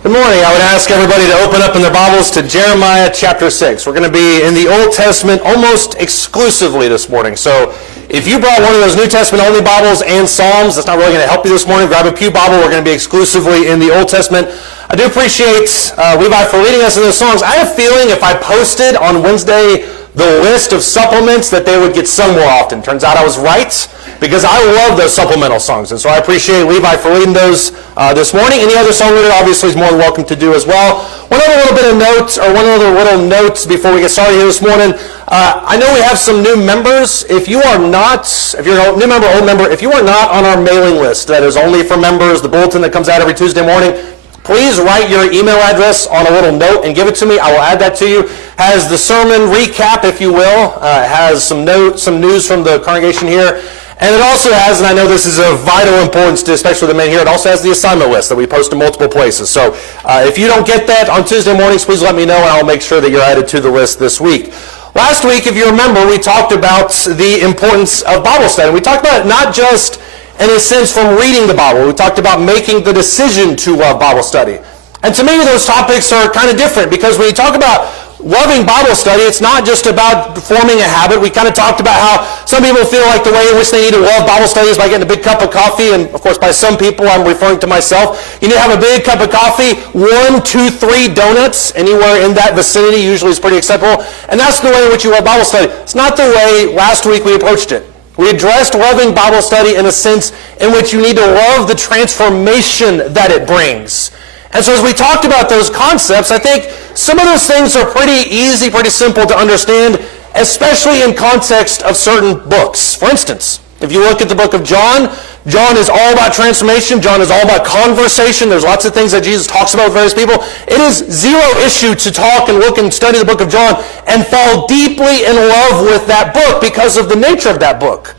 Good morning. I would ask everybody to open up in their Bibles to Jeremiah chapter 6. We're going to be in the Old Testament almost exclusively this morning. So if you brought one of those New Testament only Bibles and Psalms, that's not really going to help you this morning. Grab a pew Bible. We're going to be exclusively in the Old Testament. I do appreciate Levi for leading us in those songs. I have a feeling if I posted on Wednesday the list of supplements that they would get sung more often. Turns out I was right, because I love those supplemental songs. And so I appreciate Levi for leading those this morning. Any other song leader obviously is more than welcome to do as well. One other little notes before we get started here this morning. I know we have some new members. If you're a new member, old member, if you are not on our mailing list, that is only for members, the bulletin that comes out every Tuesday morning, please write your email address on a little note and give it to me. I will add that to you. Has the sermon recap, if you will. Has some news from the congregation here. And it also has, and I know this is of vital importance to especially the men here, it also has the assignment list that we post in multiple places. So if you don't get that on Tuesday mornings, please let me know, and I'll make sure that you're added to the list this week. Last week, if you remember, we talked about the importance of Bible study. We talked about it not just in a sense from reading the Bible. We talked about making the decision to love Bible study. And to me, those topics are kind of different, because when you talk about loving Bible study, it's not just about forming a habit. We kind of talked about how some people feel like the way in which they need to love Bible study is by getting a big cup of coffee. And of course, by some people, I'm referring to myself. You need to have a big cup of coffee, 1, 2, 3 donuts, anywhere in that vicinity usually is pretty acceptable. And that's the way in which you love Bible study. It's not the way last week we approached it. We addressed loving Bible study in a sense in which you need to love the transformation that it brings. And so as we talked about those concepts, I think some of those things are pretty easy, pretty simple to understand, especially in context of certain books. For instance, if you look at the book of John, John is all about transformation. John is all about conversation. There's lots of things that Jesus talks about with various people. It is zero issue to talk and look and study the book of John and fall deeply in love with that book because of the nature of that book.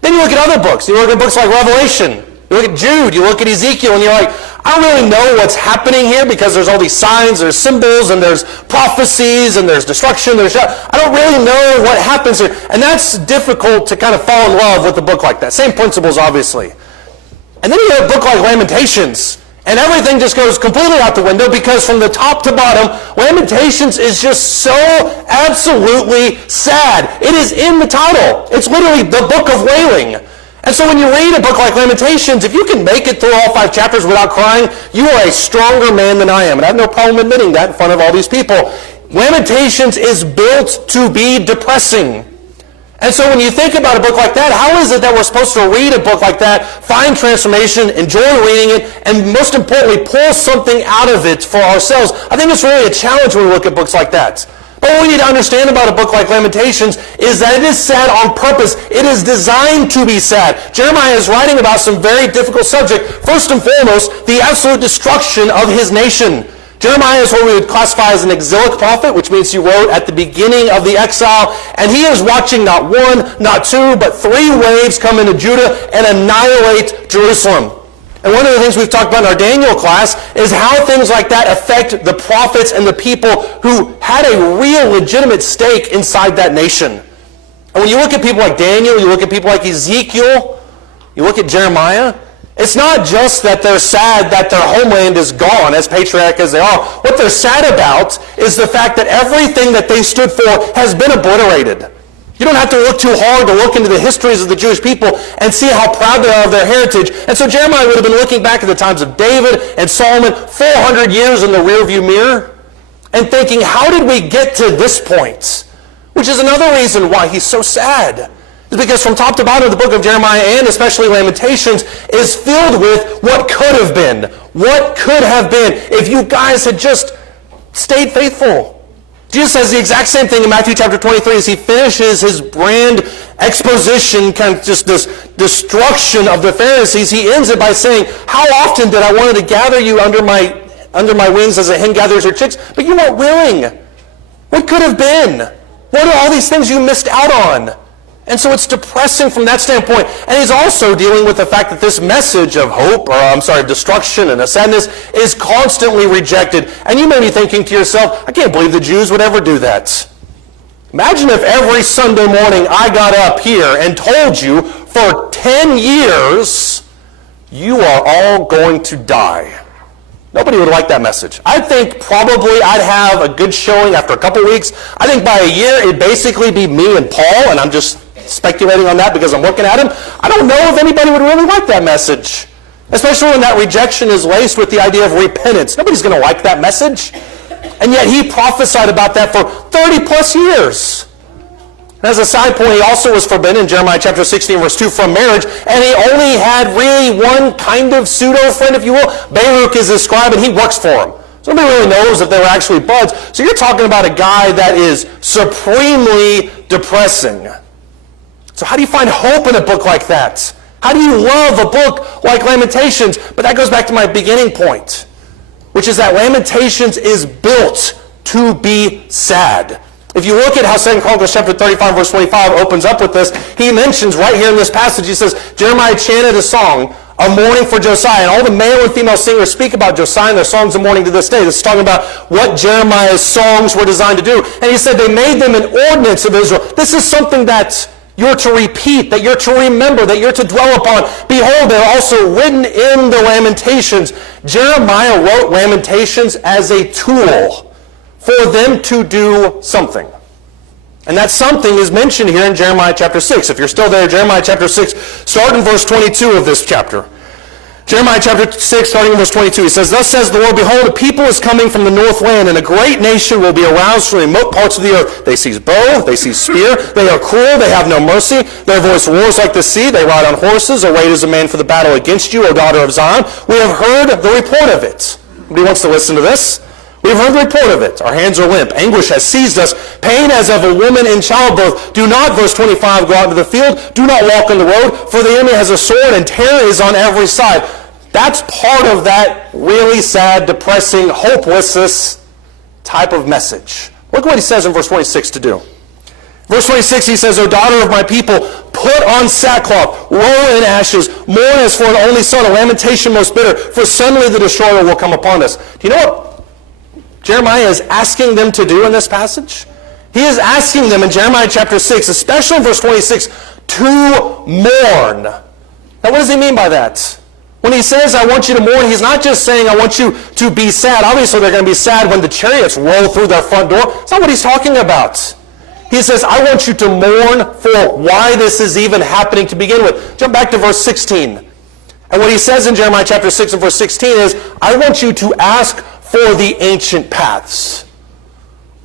Then you look at other books. You look at books like Revelation. You look at Jude, you look at Ezekiel, and you're like, I don't really know what's happening here because there's all these signs, there's symbols, and there's prophecies, and there's destruction. I don't really know what happens here. And that's difficult to kind of fall in love with a book like that. Same principles, obviously. And then you have a book like Lamentations, and everything just goes completely out the window because from the top to bottom, Lamentations is just so absolutely sad. It is in the title. It's literally the book of wailing. And so when you read a book like Lamentations, if you can make it through all 5 chapters without crying, you are a stronger man than I am. And I have no problem admitting that in front of all these people. Lamentations is built to be depressing. And so when you think about a book like that, how is it that we're supposed to read a book like that, find transformation, enjoy reading it, and most importantly, pull something out of it for ourselves? I think it's really a challenge when we look at books like that. But what we need to understand about a book like Lamentations is that it is sad on purpose. It is designed to be sad. Jeremiah is writing about some very difficult subject. First and foremost, the absolute destruction of his nation. Jeremiah is what we would classify as an exilic prophet, which means he wrote at the beginning of the exile. And he is watching not 1, not 2, but 3 waves come into Judah and annihilate Jerusalem. And one of the things we've talked about in our Daniel class is how things like that affect the prophets and the people who had a real legitimate stake inside that nation. And when you look at people like Daniel, you look at people like Ezekiel, you look at Jeremiah, it's not just that they're sad that their homeland is gone, as patriotic as they are. What they're sad about is the fact that everything that they stood for has been obliterated. You don't have to look too hard to look into the histories of the Jewish people and see how proud they are of their heritage. And so Jeremiah would have been looking back at the times of David and Solomon, 400 years in the rearview mirror, and thinking, how did we get to this point? Which is another reason why he's so sad. Is because from top to bottom, the book of Jeremiah, and especially Lamentations, is filled with what could have been. What could have been if you guys had just stayed faithful. Jesus says the exact same thing in Matthew chapter 23 as he finishes his grand exposition, kind of just this destruction of the Pharisees. He ends it by saying, how often did I want to gather you under my wings as a hen gathers her chicks, but you weren't willing. What could have been? What are all these things you missed out on? And so it's depressing from that standpoint. And he's also dealing with the fact that this message of hope, destruction and a sadness is constantly rejected. And you may be thinking to yourself, I can't believe the Jews would ever do that. Imagine if every Sunday morning I got up here and told you for 10 years, you are all going to die. Nobody would like that message. I think probably I'd have a good showing after a couple weeks. I think by a year it'd basically be me and Paul, and I'm just speculating on that because I'm looking at him. I don't know if anybody would really like that message, especially when that rejection is laced with the idea of repentance. Nobody's going to like that message. And yet he prophesied about that for 30 plus years. And as a side point, he also was forbidden in Jeremiah chapter 16, verse 2, from marriage, and he only had really one kind of pseudo-friend, if you will. Baruch is his scribe, and he works for him. So nobody really knows if they were actually buds. So you're talking about a guy that is supremely depressing. So how do you find hope in a book like that? How do you love a book like Lamentations? But that goes back to my beginning point, which is that Lamentations is built to be sad. If you look at how 2 Chronicles chapter 35, verse 25 opens up with this, he mentions right here in this passage, he says, Jeremiah chanted a song of mourning for Josiah. And all the male and female singers speak about Josiah and their songs of mourning to this day. This is talking about what Jeremiah's songs were designed to do. And he said they made them an ordinance of Israel. This is something that you're to repeat, that you're to remember, that you're to dwell upon. Behold, they're also written in the Lamentations. Jeremiah wrote Lamentations as a tool for them to do something. And that something is mentioned here in Jeremiah chapter 6. If you're still there, Jeremiah chapter 6, start in verse 22 of this chapter. Jeremiah chapter 6, starting in verse 22, he says, Thus says the Lord, Behold, a people is coming from the north land, and a great nation will be aroused from the remote parts of the earth. They seize bow, they seize spear, they are cruel, they have no mercy. Their voice roars like the sea, they ride on horses, arrayed as a man for the battle against you, O daughter of Zion. We have heard the report of it. Nobody wants to listen to this? We have heard the report of it. Our hands are limp. Anguish has seized us. Pain as of a woman in childbirth. Do not, verse 25, go out into the field. Do not walk on the road, for the enemy has a sword, and terror is on every side. That's part of that really sad, depressing, hopelessness type of message. Look what he says in verse 26 to do. Verse 26, he says, O daughter of my people, put on sackcloth, roll in ashes, mourn as for an only son, a lamentation most bitter, for suddenly the destroyer will come upon us. Do you know what Jeremiah is asking them to do in this passage? He is asking them in Jeremiah chapter 6, especially in verse 26, to mourn. Now what does he mean by that? When he says, I want you to mourn, he's not just saying, I want you to be sad. Obviously, they're going to be sad when the chariots roll through their front door. That's not what he's talking about. He says, I want you to mourn for why this is even happening to begin with. Jump back to verse 16. And what he says in Jeremiah chapter 6 and verse 16 is, I want you to ask for the ancient paths.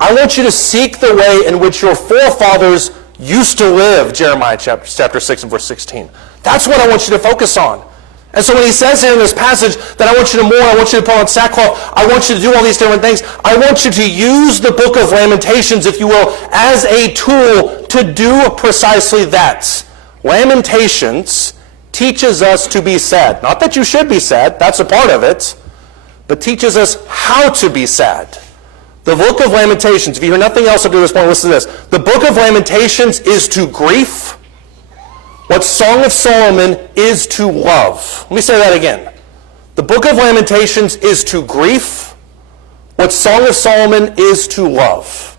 I want you to seek the way in which your forefathers used to live, Jeremiah chapter 6 and verse 16. That's what I want you to focus on. And so when he says here in this passage that I want you to mourn, I want you to put on sackcloth, I want you to do all these different things, I want you to use the book of Lamentations, if you will, as a tool to do precisely that. Lamentations teaches us to be sad. Not that you should be sad, that's a part of it, but teaches us how to be sad. The book of Lamentations, if you hear nothing else up to this point, listen to this. The book of Lamentations is to grief what Song of Solomon is to love. Let me say that again. The book of Lamentations is to grief what Song of Solomon is to love.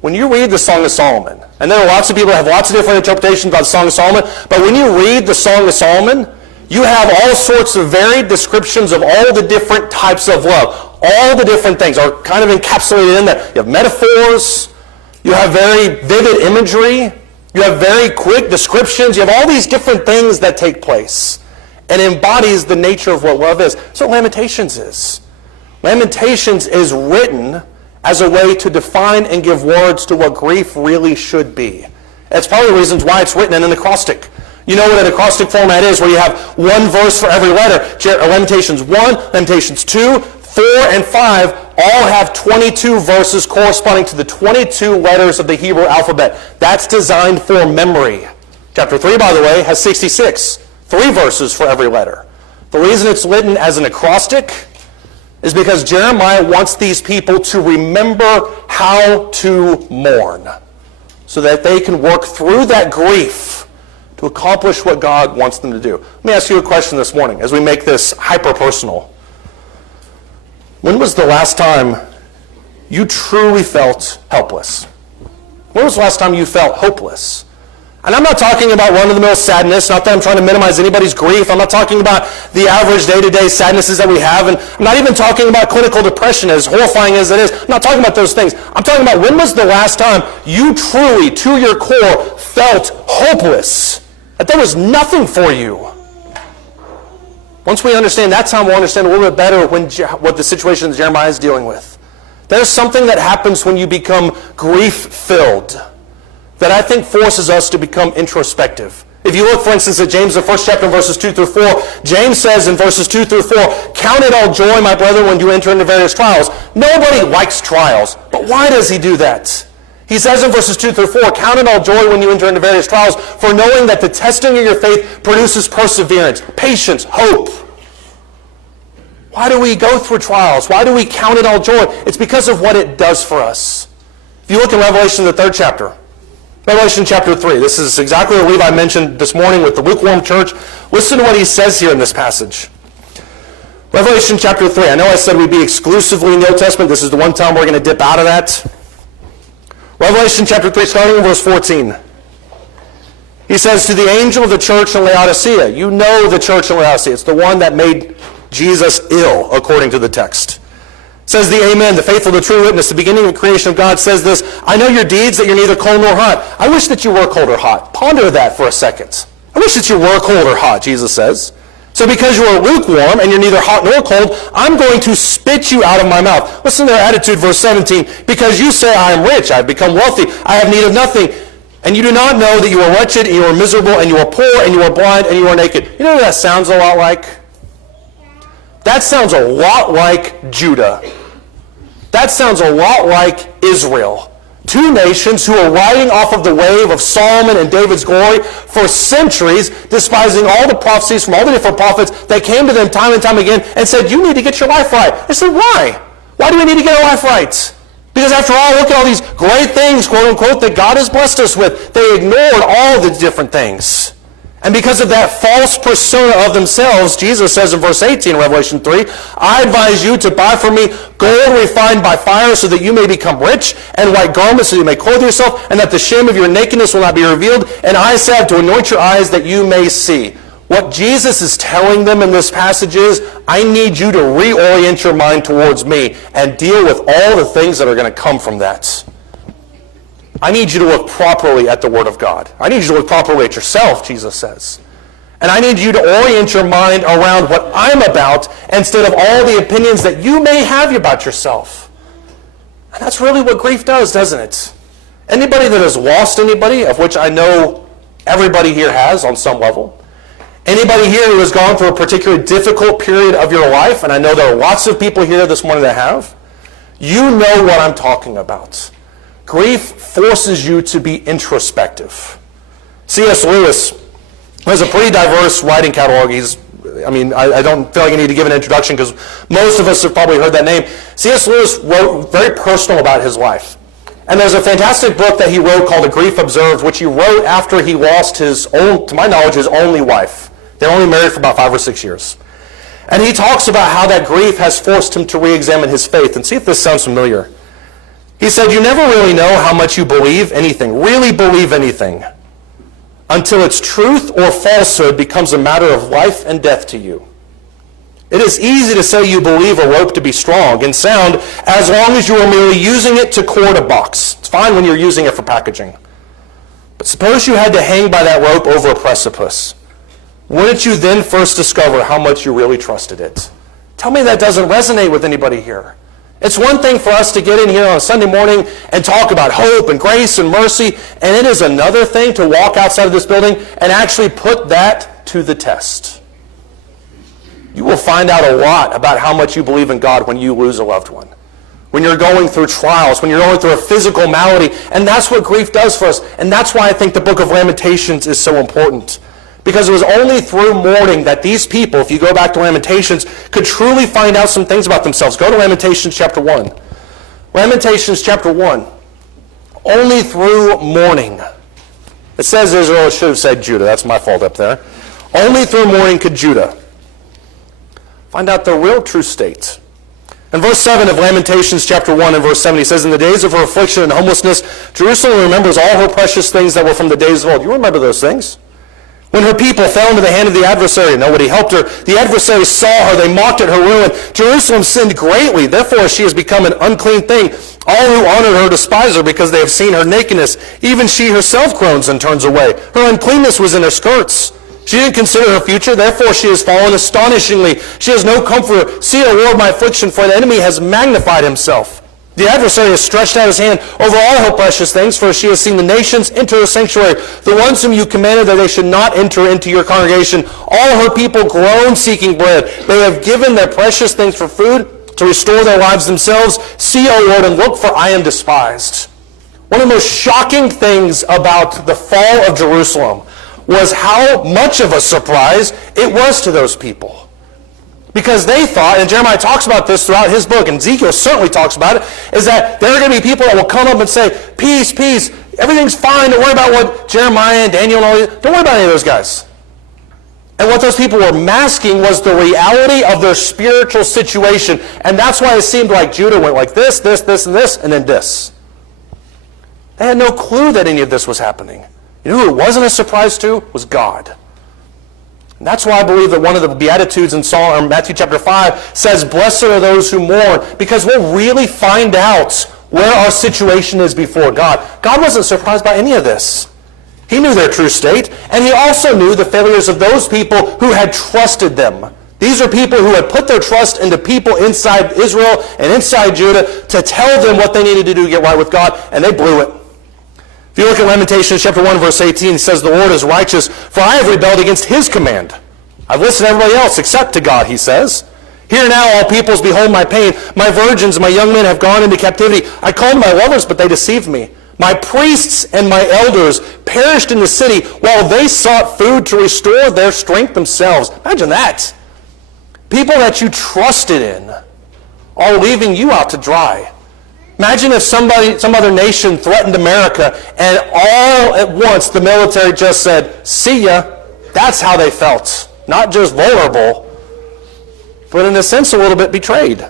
When you read the Song of Solomon, and there are lots of people that have lots of different interpretations about the Song of Solomon, but when you read the Song of Solomon, you have all sorts of varied descriptions of all the different types of love. All the different things are kind of encapsulated in there. You have metaphors, you have very vivid imagery, you have very quick descriptions, you have all these different things that take place and embodies the nature of what love is. So Lamentations is. Lamentations is written as a way to define and give words to what grief really should be. That's part of the reasons why it's written in an acrostic. You know what an acrostic format is, where you have one verse for every letter. Lamentations 1, Lamentations 2, 4, and 5 all have 22 verses corresponding to the 22 letters of the Hebrew alphabet. That's designed for memory. Chapter 3, by the way, has 66. 3 verses for every letter. The reason it's written as an acrostic is because Jeremiah wants these people to remember how to mourn so that they can work through that grief to accomplish what God wants them to do. Let me ask you a question this morning as we make this hyper-personal. When was the last time you truly felt helpless? When was the last time you felt hopeless? And I'm not talking about run-of-the-mill sadness, not that I'm trying to minimize anybody's grief. I'm not talking about the average day-to-day sadnesses that we have. And I'm not even talking about clinical depression, as horrifying as it is. I'm not talking about those things. I'm talking about when was the last time you truly, to your core, felt hopeless? That there was nothing for you. Once we understand that time, we'll understand a little bit better what the situation Jeremiah is dealing with. There's something that happens when you become grief-filled that I think forces us to become introspective. If you look, for instance, at James, the first chapter, verses 2 through 4, James says in verses 2 through 4, "Count it all joy, my brethren, when you enter into various trials." Nobody likes trials, but why does he do that? He says in verses 2 through 4, "Count it all joy when you enter into various trials, for knowing that the testing of your faith produces perseverance, patience, hope." Why do we go through trials? Why do we count it all joy? It's because of what it does for us. If you look in Revelation, the 3rd chapter, Revelation chapter 3. This is exactly what Levi mentioned this morning with the lukewarm church. Listen to what he says here in this passage. Revelation chapter 3. I know I said we'd be exclusively in the Old Testament. This is the one time we're going to dip out of that. Revelation chapter 3, starting in verse 14. He says, "To the angel of the church in Laodicea." You know the church in Laodicea. It's the one that made Jesus ill, according to the text. Says the Amen, the faithful, the true witness, the beginning of creation of God, says this, "I know your deeds, that you're neither cold nor hot." I wish that you were cold or hot. Ponder that for a second. I wish that you were cold or hot, Jesus says. "So because you are lukewarm and you're neither hot nor cold, I'm going to spit you out of my mouth." Listen to their attitude, verse 17. "Because you say, I am rich, I have become wealthy, I have need of nothing. And you do not know that you are wretched, and you are miserable, and you are poor, and you are blind, and you are naked." You know what that sounds a lot like? That sounds a lot like Judah. That sounds a lot like Israel. Two nations who are riding off of the wave of Solomon and David's glory for centuries, despising all the prophecies from all the different prophets that came to them time and time again and said, "You need to get your life right." They said, "Why? Why do we need to get our life right?" Because after all, look at all these great things, quote unquote, that God has blessed us with. They ignored all the different things. And because of that false persona of themselves, Jesus says in verse 18 in Revelation 3, "I advise you to buy from me gold refined by fire so that you may become rich, and white garments so that you may clothe yourself, and that the shame of your nakedness will not be revealed, and eye salve to anoint your eyes that you may see." What Jesus is telling them in this passage is, I need you to reorient your mind towards me and deal with all the things that are going to come from that. I need you to look properly at the Word of God. I need you to look properly at yourself, Jesus says. And I need you to orient your mind around what I'm about instead of all the opinions that you may have about yourself. And that's really what grief does, doesn't it? Anybody that has lost anybody, of which I know everybody here has on some level, anybody here who has gone through a particularly difficult period of your life, and I know there are lots of people here this morning that have, you know what I'm talking about. Grief forces you to be introspective. C.S. Lewis has a pretty diverse writing catalog. I don't feel like I need to give an introduction because most of us have probably heard that name. C.S. Lewis wrote very personal about his life. And there's a fantastic book that he wrote called A Grief Observed, which he wrote after he lost to my knowledge, his only wife. They were only married for about 5 or 6 years. And he talks about how that grief has forced him to re-examine his faith. And see if this sounds familiar. He said, "You never really know how much you believe anything, really believe anything, until its truth or falsehood becomes a matter of life and death to you. It is easy to say you believe a rope to be strong and sound as long as you are merely using it to cord a box. It's fine when you're using it for packaging. But suppose you had to hang by that rope over a precipice. Wouldn't you then first discover how much you really trusted it?" Tell me that doesn't resonate with anybody here. It's one thing for us to get in here on a Sunday morning and talk about hope and grace and mercy, and it is another thing to walk outside of this building and actually put that to the test. You will find out a lot about how much you believe in God when you lose a loved one, when you're going through trials, when you're going through a physical malady, and that's what grief does for us. And that's why I think the book of Lamentations is so important. Because it was only through mourning that these people, if you go back to Lamentations, could truly find out some things about themselves. Go to Lamentations chapter 1. Lamentations chapter 1. Only through mourning. It says Israel, it should have said Judah. That's my fault up there. Only through mourning could Judah find out the real true state. In verse 7 of Lamentations chapter 1 and verse 7, he says, in the days of her affliction and homelessness, Jerusalem remembers all her precious things that were from the days of old. You remember those things? When her people fell into the hand of the adversary, nobody helped her. The adversary saw her. They mocked at her ruin. Jerusalem sinned greatly. Therefore, she has become an unclean thing. All who honored her despise her because they have seen her nakedness. Even she herself groans and turns away. Her uncleanness was in her skirts. She didn't consider her future. Therefore, she has fallen astonishingly. She has no comforter. See, O Lord, my affliction, for the enemy has magnified himself. The adversary has stretched out his hand over all her precious things, for she has seen the nations enter her sanctuary, the ones whom you commanded that they should not enter into your congregation. All her people groan seeking bread. They have given their precious things for food to restore their lives themselves. See, O Lord, and look, for I am despised. One of the most shocking things about the fall of Jerusalem was how much of a surprise it was to those people. Because they thought, and Jeremiah talks about this throughout his book, and Ezekiel certainly talks about it, is that there are going to be people that will come up and say, peace, peace, everything's fine, don't worry about what Jeremiah and Daniel and all these, don't worry about any of those guys. And what those people were masking was the reality of their spiritual situation, and that's why it seemed like Judah went like this, and this, and then this. They had no clue that any of this was happening. You know who it wasn't a surprise to? Was God. And that's why I believe that one of the Beatitudes in Matthew chapter 5 says, blessed are those who mourn, because we'll really find out where our situation is before God. God wasn't surprised by any of this. He knew their true state, and he also knew the failures of those people who had trusted them. These are people who had put their trust into people inside Israel and inside Judah to tell them what they needed to do to get right with God, and they blew it. If you look at Lamentations chapter 1, verse 18, it says, the Lord is righteous, for I have rebelled against his command. I've listened to everybody else except to God, he says. Hear now, all peoples, behold my pain. My virgins and my young men have gone into captivity. I called my lovers, but they deceived me. My priests and my elders perished in the city while they sought food to restore their strength themselves. Imagine that. People that you trusted in are leaving you out to dry. Imagine if some other nation threatened America and all at once the military just said, see ya. That's how they felt. Not just vulnerable, but in a sense a little bit betrayed.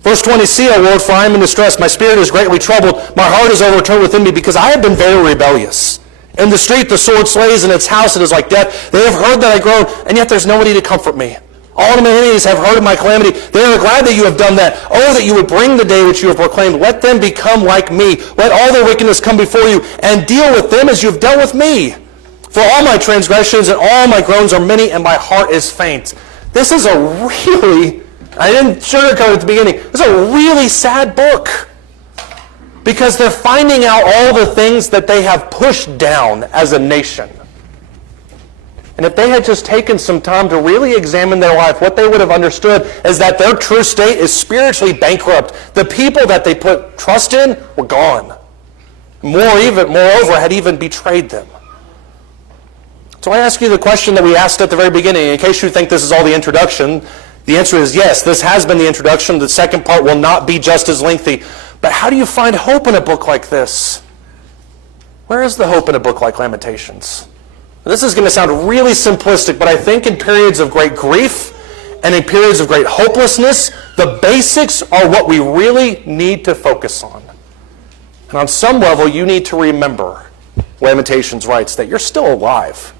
Verse 20, see, O Lord, for I am in distress. My spirit is greatly troubled. My heart is overturned within me because I have been very rebellious. In the street the sword slays, in its house it is like death. They have heard that I groan, and yet there's nobody to comfort me. All of my enemies have heard of my calamity. They are glad that you have done that. Oh, that you would bring the day which you have proclaimed. Let them become like me. Let all their wickedness come before you, and deal with them as you have dealt with me. For all my transgressions and all my groans are many, and my heart is faint. This is a really, I didn't sugarcoat it at the beginning, this is a really sad book. Because they're finding out all the things that they have pushed down as a nation. And if they had just taken some time to really examine their life, what they would have understood is that their true state is spiritually bankrupt. The people that they put trust in were gone. Moreover, had even betrayed them. So I ask you the question that we asked at the very beginning, in case you think this is all the introduction. The answer is yes, this has been the introduction. The second part will not be just as lengthy. But how do you find hope in a book like this? Where is the hope in a book like Lamentations? This is going to sound really simplistic, but I think in periods of great grief and in periods of great hopelessness, the basics are what we really need to focus on. And on some level, you need to remember, Lamentations writes, that you're still alive.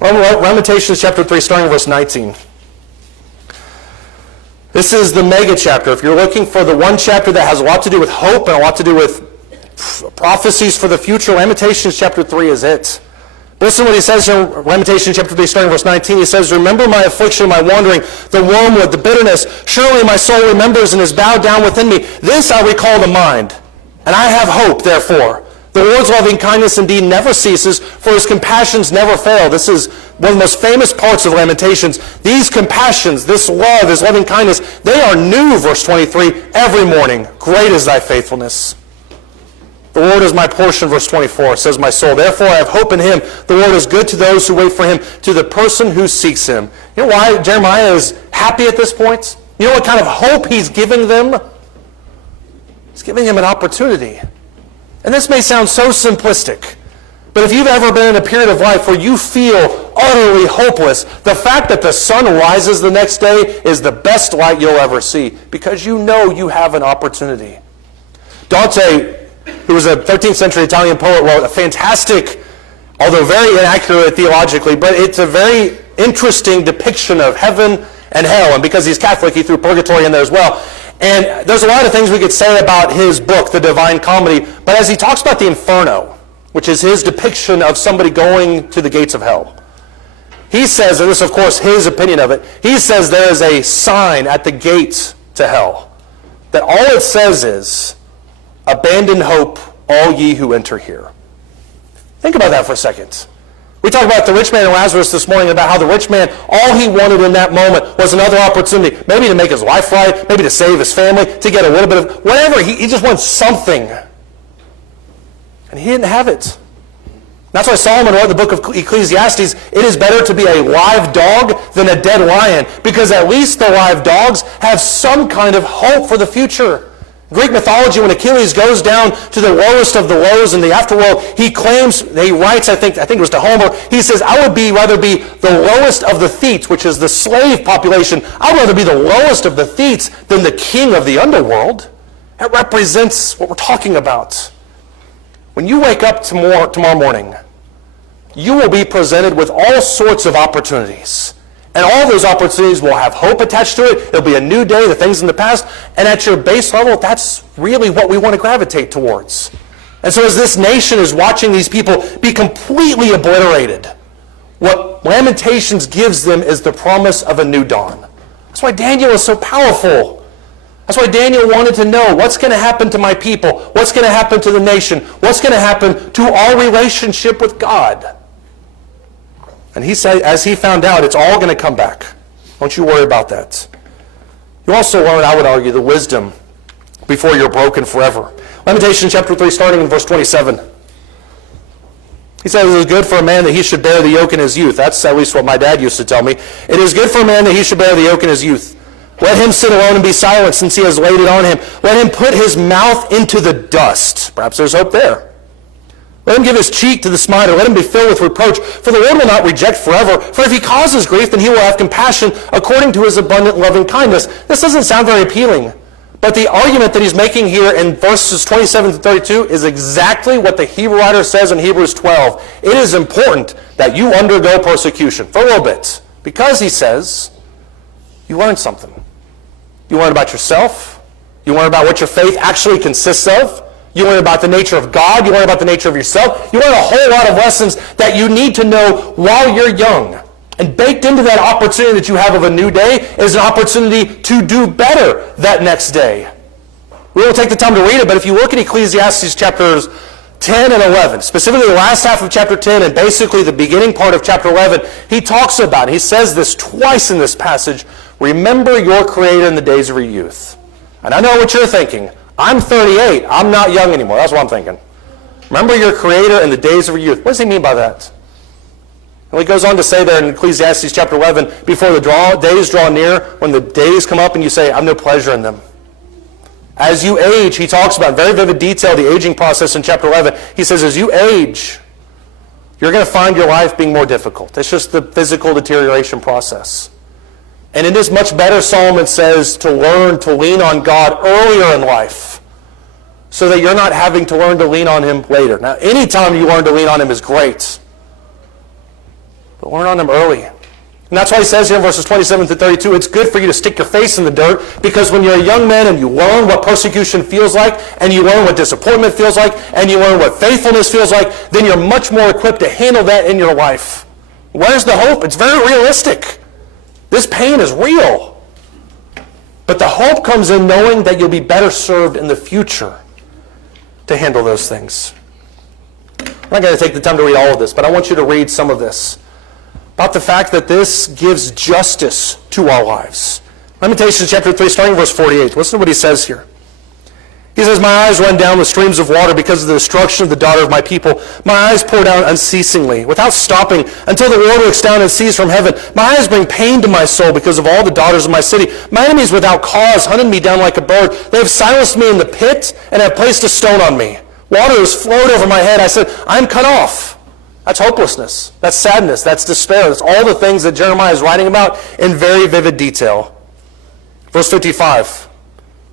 Lamentations chapter 3, starting in verse 19. This is the mega chapter. If you're looking for the one chapter that has a lot to do with hope and a lot to do with prophecies for the future, Lamentations chapter 3 is it. Listen to what he says in Lamentations chapter 3, starting verse 19. He says, remember my affliction, my wandering, the wormwood, the bitterness. Surely my soul remembers and is bowed down within me. This I recall to mind, and I have hope, therefore. The Lord's loving kindness indeed never ceases, for his compassions never fail. This is one of the most famous parts of Lamentations. These compassions, this love, this loving kindness, they are new, verse 23, every morning. Great is thy faithfulness. The Lord is my portion, verse 24, says my soul. Therefore I have hope in him. The Lord is good to those who wait for him, to the person who seeks him. You know why Jeremiah is happy at this point? You know what kind of hope he's giving them? He's giving them an opportunity. And this may sound so simplistic, but if you've ever been in a period of life where you feel utterly hopeless, the fact that the sun rises the next day is the best light you'll ever see, because you know you have an opportunity. Dante, who was a 13th century Italian poet, wrote a fantastic, although very inaccurate theologically, but it's a very interesting depiction of heaven and hell. And because he's Catholic, he threw purgatory in there as well. And there's a lot of things we could say about his book, The Divine Comedy, but as he talks about the Inferno, which is his depiction of somebody going to the gates of hell, he says, and this is of course his opinion of it, he says there is a sign at the gates to hell, that all it says is, abandon hope, all ye who enter here. Think about that for a second. We talked about the rich man and Lazarus this morning, about how the rich man, all he wanted in that moment was another opportunity, maybe to make his life right, maybe to save his family, to get a little bit of whatever. He just wants something. And he didn't have it. That's why Solomon wrote in the book of Ecclesiastes, it is better to be a live dog than a dead lion, because at least the live dogs have some kind of hope for the future. Greek mythology, when Achilles goes down to the lowest of the lows in the afterworld, he writes, I think it was to Homer, he says, I would rather be the lowest of the Thetes, which is the slave population. I'd rather be the lowest of the Thetes than the king of the underworld. That represents what we're talking about. When you wake up tomorrow morning, you will be presented with all sorts of opportunities. And all those opportunities will have hope attached to it. It'll be a new day, the things in the past. And at your base level, that's really what we want to gravitate towards. And so as this nation is watching these people be completely obliterated, what Lamentations gives them is the promise of a new dawn. That's why Daniel is so powerful. That's why Daniel wanted to know what's going to happen to my people, what's going to happen to the nation, what's going to happen to our relationship with God. And he said, as he found out, it's all going to come back. Don't you worry about that. You also learn, I would argue, the wisdom before you're broken forever. Lamentations chapter 3, starting in verse 27. He says, it is good for a man that he should bear the yoke in his youth. That's at least what my dad used to tell me. It is good for a man that he should bear the yoke in his youth. Let him sit alone and be silent, since he has laid it on him. Let him put his mouth into the dust. Perhaps there's hope there. Let him give his cheek to the smiter. Let him be filled with reproach. For the Lord will not reject forever. For if he causes grief, then he will have compassion according to his abundant loving kindness. This doesn't sound very appealing. But the argument that he's making here in verses 27 to 32 is exactly what the Hebrew writer says in Hebrews 12. It is important that you undergo persecution for a little bit. Because, he says, you learn something. You learn about yourself. You learn about what your faith actually consists of. You learn about the nature of God. You learn about the nature of yourself. You learn a whole lot of lessons that you need to know while you're young. And baked into that opportunity that you have of a new day is an opportunity to do better that next day. We won't take the time to read it, but if you look at Ecclesiastes chapters 10 and 11, specifically the last half of chapter 10 and basically the beginning part of chapter 11, he talks about, he says this twice in this passage, remember your Creator in the days of your youth. And I know what you're thinking. I'm 38. I'm not young anymore. That's what I'm thinking. Remember your Creator in the days of your youth. What does he mean by that? Well, he goes on to say there in Ecclesiastes chapter 11, before the days draw near, when the days come up and you say, I have no pleasure in them. As you age, he talks about in very vivid detail the aging process in chapter 11. He says, as you age, you're going to find your life being more difficult. It's just the physical deterioration process. And it is much better, Solomon says, to learn to lean on God earlier in life so that you're not having to learn to lean on him later. Now, anytime you learn to lean on him is great. But learn on him early. And that's why he says here in verses 27 to 32, it's good for you to stick your face in the dirt, because when you're a young man and you learn what persecution feels like, and you learn what disappointment feels like, and you learn what faithfulness feels like, then you're much more equipped to handle that in your life. Where's the hope? It's very realistic. This pain is real. But the hope comes in knowing that you'll be better served in the future to handle those things. I'm not going to take the time to read all of this, but I want you to read some of this about the fact that this gives justice to our lives. Lamentations chapter 3, starting verse 48. Listen to what he says here. He says, my eyes run down with streams of water because of the destruction of the daughter of my people. My eyes pour down unceasingly, without stopping, until the Lord looks down and sees from heaven. My eyes bring pain to my soul because of all the daughters of my city. My enemies without cause hunted me down like a bird. They have silenced me in the pit and have placed a stone on me. Water has flowed over my head. I said, I am cut off. That's hopelessness. That's sadness. That's despair. That's all the things that Jeremiah is writing about in very vivid detail. Verse 55.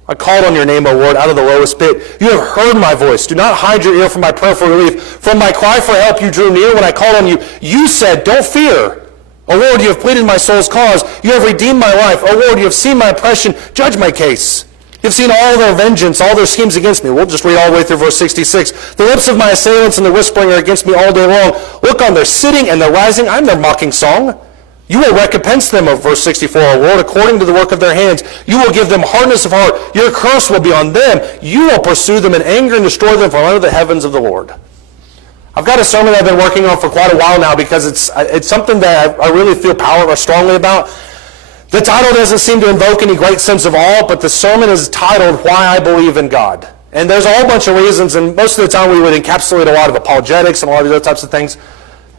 I called on your name, O Lord, out of the lowest pit. You have heard my voice. Do not hide your ear from my prayer for relief. From my cry for help you drew near. When I called on you, you said, don't fear. O Lord, you have pleaded my soul's cause. You have redeemed my life. O Lord, you have seen my oppression. Judge my case. You have seen all their vengeance, all their schemes against me. We'll just read all the way through verse 66. The lips of my assailants and the whispering are against me all day long. Look on their sitting and their rising. I'm their mocking song. You will recompense them, of verse 64, O Lord, according to the work of their hands. You will give them hardness of heart. Your curse will be on them. You will pursue them in anger and destroy them from under the heavens of the Lord. I've got a sermon I've been working on for quite a while now because it's something that I really feel strongly about. The title doesn't seem to invoke any great sense of awe, but the sermon is titled, Why I Believe in God. And there's a whole bunch of reasons, and most of the time we would encapsulate a lot of apologetics and a lot of those types of things.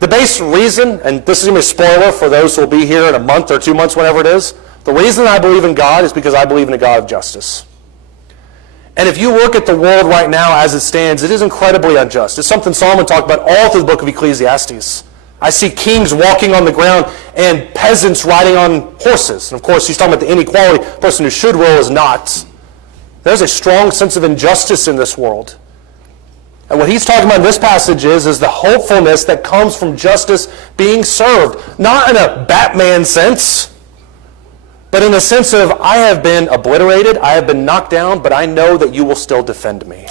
The base reason, and this is going to be a spoiler for those who will be here in a month or 2 months, whatever it is, the reason I believe in God is because I believe in a God of justice. And if you look at the world right now as it stands, it is incredibly unjust. It's something Solomon talked about all through the book of Ecclesiastes. I see kings walking on the ground and peasants riding on horses. And of course, he's talking about the inequality. The person who should rule is not. There's a strong sense of injustice in this world. And what he's talking about in this passage is the hopefulness that comes from justice being served. Not in a Batman sense, but in a sense of, I have been obliterated, I have been knocked down, but I know that you will still defend me.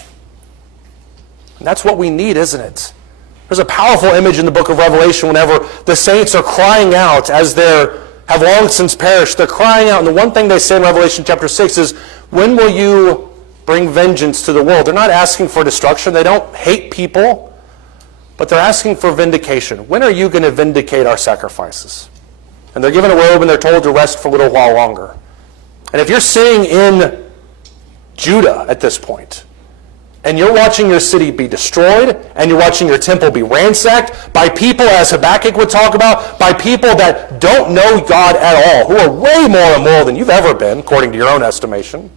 And that's what we need, isn't it? There's a powerful image in the book of Revelation whenever the saints are crying out as they have long since perished. They're crying out, and the one thing they say in Revelation chapter 6 is, when will you bring vengeance to the world? They're not asking for destruction. They don't hate people, but they're asking for vindication. When are you going to vindicate our sacrifices? And they're given a robe and they're told to rest for a little while longer. And if you're sitting in Judah at this point, and you're watching your city be destroyed, and you're watching your temple be ransacked by people, as Habakkuk would talk about, by people that don't know God at all, who are way more immoral than you've ever been, according to your own estimation,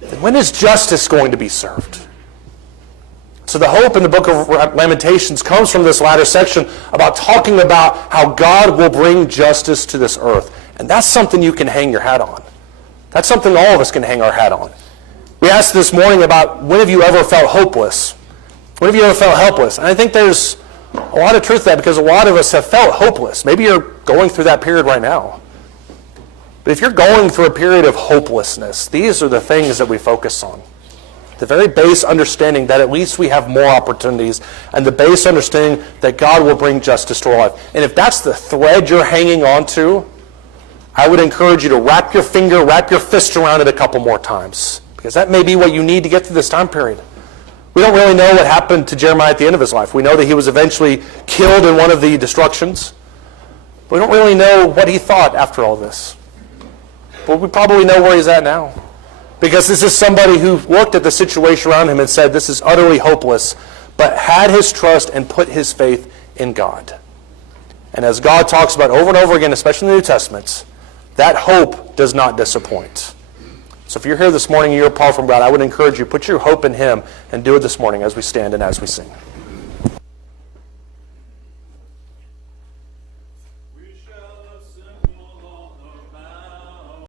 then when is justice going to be served? So the hope in the book of Lamentations comes from this latter section about talking about how God will bring justice to this earth. And that's something you can hang your hat on. That's something all of us can hang our hat on. We asked this morning about, when have you ever felt hopeless? When have you ever felt helpless? And I think there's a lot of truth to that, because a lot of us have felt hopeless. Maybe you're going through that period right now. But if you're going through a period of hopelessness, these are the things that we focus on. The very base understanding that at least we have more opportunities, and the base understanding that God will bring justice to our life. And if that's the thread you're hanging on to, I would encourage you to wrap your fist around it a couple more times, because that may be what you need to get through this time period. We don't really know what happened to Jeremiah at the end of his life. We know that he was eventually killed in one of the destructions. But we don't really know what he thought after all this. But we probably know where he's at now. Because this is somebody who looked at the situation around him and said, this is utterly hopeless, but had his trust and put his faith in God. And as God talks about over and over again, especially in the New Testament, that hope does not disappoint. So if you're here this morning and you're apart from God, I would encourage you, put your hope in him and do it this morning as we stand and as we sing.